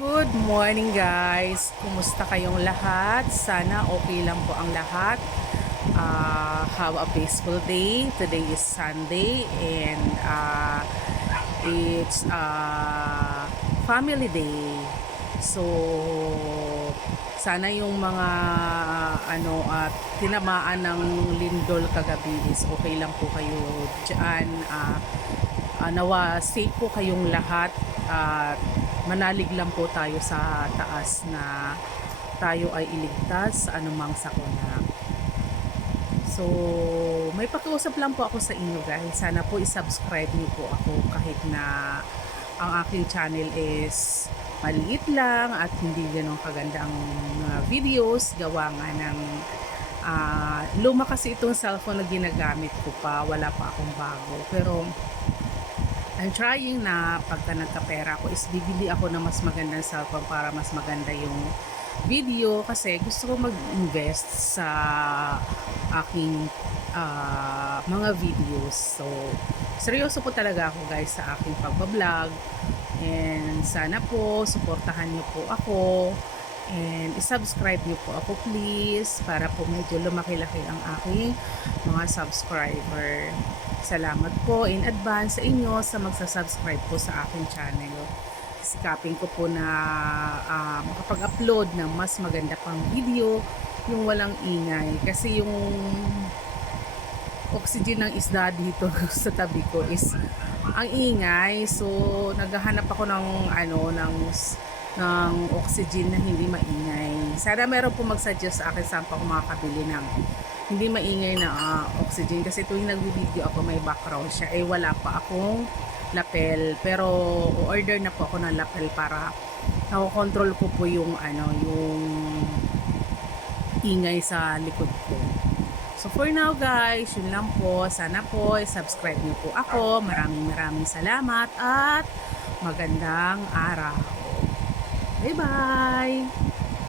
Good morning guys! Kumusta kayong lahat? Sana okay lang po ang lahat. Have a peaceful day. Today is Sunday and it's family day. So sana yung mga tinamaan ng lindol kagabi is okay lang po kayo dyan. Nawa safe po kayong lahat at manalig lang po tayo sa taas na tayo ay iligtas sa anumang sakuna. So, may pakiusap lang po ako sa inyo guys. Sana po i-subscribe niyo po ako kahit na ang aking channel is maliit lang at hindi ganun kaganda ang videos. Gawa nga ng luma kasi itong cellphone na ginagamit ko pa. Wala pa akong bago. Pero I'm trying na pagka nagkapera ako is bibili ako ng mas magandang cellphone para mas maganda yung video kasi gusto ko mag-invest sa aking mga videos. So, seryoso po talaga ako guys sa aking pagbablog and sana po suportahan niyo po ako and isubscribe niyo po ako please para po medyo lumaki-laki ang aking mga subscriber. Salamat po in advance sa inyo sa magsasubscribe po sa aking channel. Sikapin ko po na makapag-upload ng mas maganda pang video yung walang ingay kasi yung oxygen ng isda dito sa tabi ko is ang ingay, so naghahanap ako ng oxygen na hindi maingay. Sana meron po mag-suggest sa akin saan pa ako makakabili ng hindi maingay na oxygen kasi tuwing nag-video ako may background siya wala pa akong lapel, pero order na po ako ng lapel para nakokontrol ko po yung yung ingay sa likod ko. So for now guys, yun lang po. Sana po subscribe niyo po ako. Maraming salamat at magandang araw. Bye bye!